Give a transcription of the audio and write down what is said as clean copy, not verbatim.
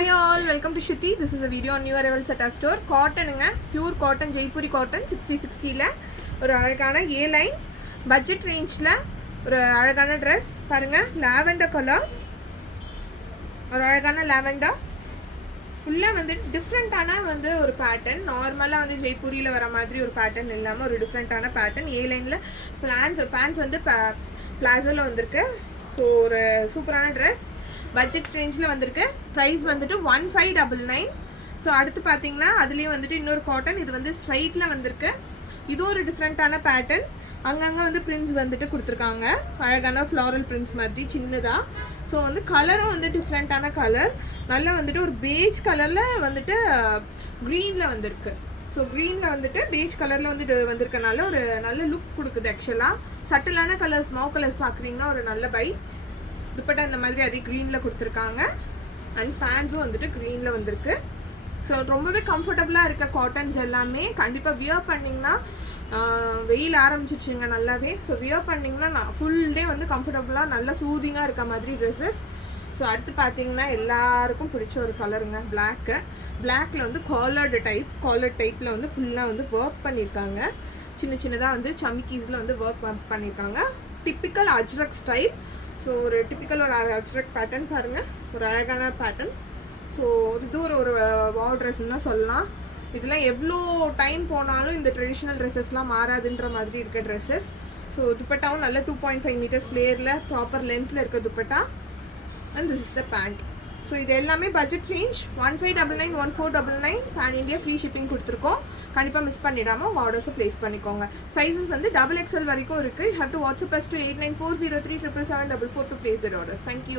Hi all, welcome to Shruti. This is a video on New Arrival Sata Store. Cotton, pure cotton, Jaipuri cotton, 60 la. ஒரு அழகான A line budget rangeல ஒரு அழகான dress பாருங்க lavender color ஒரு அழகான lavender ஃபுல்லா வந்து டிஃபரண்டான வந்து ஒரு பேட்டர்ன் நார்மலா வந்து ஜெய்ப்பூரியில வர மாதிரி ஒரு பேட்டர்ன் இல்லாம ஒரு டிஃபரண்டான பேட்டர்ன் A lineல pants வந்து பிளாசோல வந்திருக்கு சோ ஒரு சூப்பரான dress budget rangeல வந்திருக்கு price வந்துட்டு 1599 சோ அடுத்து பாத்தீங்கன்னா அதுலயே வந்துட்டு இன்னொரு காட்டன் இது வந்து ஸ்ட்ரைட்ல வந்திருக்கு இது ஒரு டிஃபரண்டான பேட்டர்ன் அங்கங்க வந்து prints வந்துட்டு கொடுத்திருக்காங்க அழகான floral prints மாதிரி சின்னதா சோ வந்து கலரும் வந்து டிஃபரண்டான கலர் நல்லா வந்துட்டு ஒரு beige கலர்ல வந்துட்டு greenல வந்திருக்கு சோ greenல வந்துட்டு beige கலர்ல வந்து வந்திருக்கனால ஒரு நல்ல லுக் கொடுக்குது एक्चुअली சட்டிலான கலர்ஸ் மௌ கலர்ஸ் பாக்குறீங்கன்னா ஒரு நல்ல பை துப்பட்டா இந்த மாதிரி அதே greenல கொடுத்திருக்காங்க and pants-உம் வந்துட்டு greenல வந்திருக்கு சோ ரொம்பவே கம்ஃபர்ட்டபிளா இருக்க காட்டன்ஸ் எல்லாமே கண்டிப்பா வியர் பண்ணீங்கன்னா வெயில் ஆரம்பிச்சிருச்சுங்க நல்லாவே சோ வியர் பண்ணீங்கன்னா ஃபுல் டே வந்து கம்ஃபர்ட்டபிளா நல்ல சூதிங்கா இருக்க மாதிரி Dresses சோ அடுத்து பாத்தீங்கன்னா எல்லாருக்கும் பிடிச்ச ஒரு கலருங்க Blackல வந்து collared டைப்ல வந்து ஃபுல்லா வந்து வர்க் பண்ணிருக்காங்க சின்னதா வந்து சமிக்கீஸ்ல வந்து வர்க் பண்ணிருக்காங்க டிபிக்கல் அஜ்ரக் ஸ்டைல் சோ ஒரு டிபிக்கல் ஒரு அஜ்ரக் பேட்டர்ன் பாருங்க ஒரு அழகான பேட்டர்ன் சோ இது ஒரு வாவ் ட்ரெஸ்ன்னு தான் சொல்லலாம் இதெல்லாம் எவ்வளோ டைம் போனாலும் இந்த ட்ரெடிஷ்னல் ட்ரெஸ்ஸஸ்லாம் மாறாதுன்ற மாதிரி இருக்க ட்ரெஸ்ஸஸ் ஸோ துப்பட்டாவும் நல்ல 2.5 meters ஃப்ளேரில் ப்ராப்பர் லென்த்தில் இருக்க dupatta and this is the pant so இது எல்லாமே budget range 1599 1499 pan India free shipping கொடுத்துருக்கோம் கண்டிப்பாக மிஸ் பண்ணிடாமல் ஆர்டர்ஸை ப்ளேஸ் பண்ணிக்கோங்க சைஸஸ் வந்து XXL வரைக்கும் இருக்குது you have to WhatsApp us to 8940377744 to place their orders. Thank you.